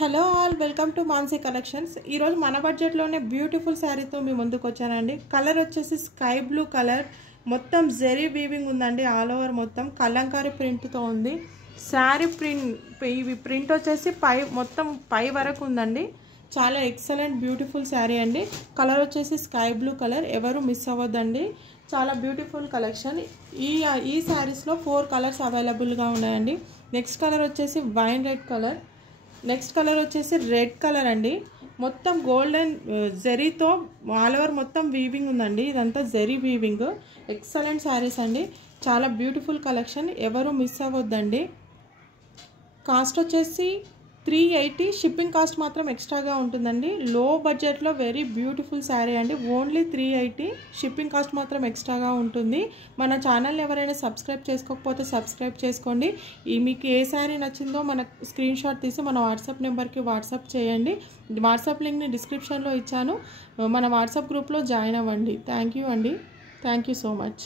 Hello all, welcome to Mansi collections. ఈరోజు మన బడ్జెట్లోనే బ్యూటిఫుల్ శారీతో మీ ముందుకు వచ్చానండి. కలర్ వచ్చేసి స్కై బ్లూ కలర్, మొత్తం జెరీ వీవింగ్ ఉందండి. ఆల్ ఓవర్ మొత్తం కలంకారీ ప్రింట్తో ఉంది. శారీ ప్రింట్ వచ్చేసి మొత్తం పై వరకు ఉందండి. చాలా ఎక్సలెంట్ బ్యూటిఫుల్ శారీ అండి. కలర్ వచ్చేసి స్కై బ్లూ కలర్, ఎవరు మిస్ అవ్వద్దండి. చాలా బ్యూటిఫుల్ కలెక్షన్. ఈ శారీస్లో 4 కలర్స్ అవైలబుల్గా ఉన్నాయండి. నెక్స్ట్ కలర్ వచ్చేసి wine red colour, next colour వచ్చేసి రెడ్ కలర్ అండి. మొత్తం గోల్డెన్ జెరీతో ఆల్ ఓవర్ మొత్తం వీవింగ్ ఉందండి. ఇదంతా జెరీ వీవింగ్. ఎక్సలెంట్ శారీస్ అండి. చాలా బ్యూటిఫుల్ కలెక్షన్, ఎవరు మిస్ అవ్వద్దండి. కాస్ట్ వచ్చేసి 380. షిప్పింగ్ కాస్ట్ మాత్రం ఎక్స్ట్రాగా ఉంటుందండి. లో బడ్జెట్లో వెరీ బ్యూటిఫుల్ శారీ అండి. ఓన్లీ 380. షిప్పింగ్ కాస్ట్ మాత్రం ఎక్స్ట్రాగా ఉంటుంది. మన ఛానల్ ఎవరైనా సబ్స్క్రైబ్ చేసుకోకపోతే సబ్స్క్రైబ్ చేసుకోండి. మీకు ఏ శారీ నచ్చిందో మన స్క్రీన్ షాట్ తీసి మన వాట్సాప్ నెంబర్కి వాట్సాప్ చేయండి. వాట్సాప్ లింక్ని డిస్క్రిప్షన్లో ఇచ్చాను. మన వాట్సాప్ గ్రూప్లో జాయిన్ అవ్వండి. థ్యాంక్ యూ అండి. Thank you so much.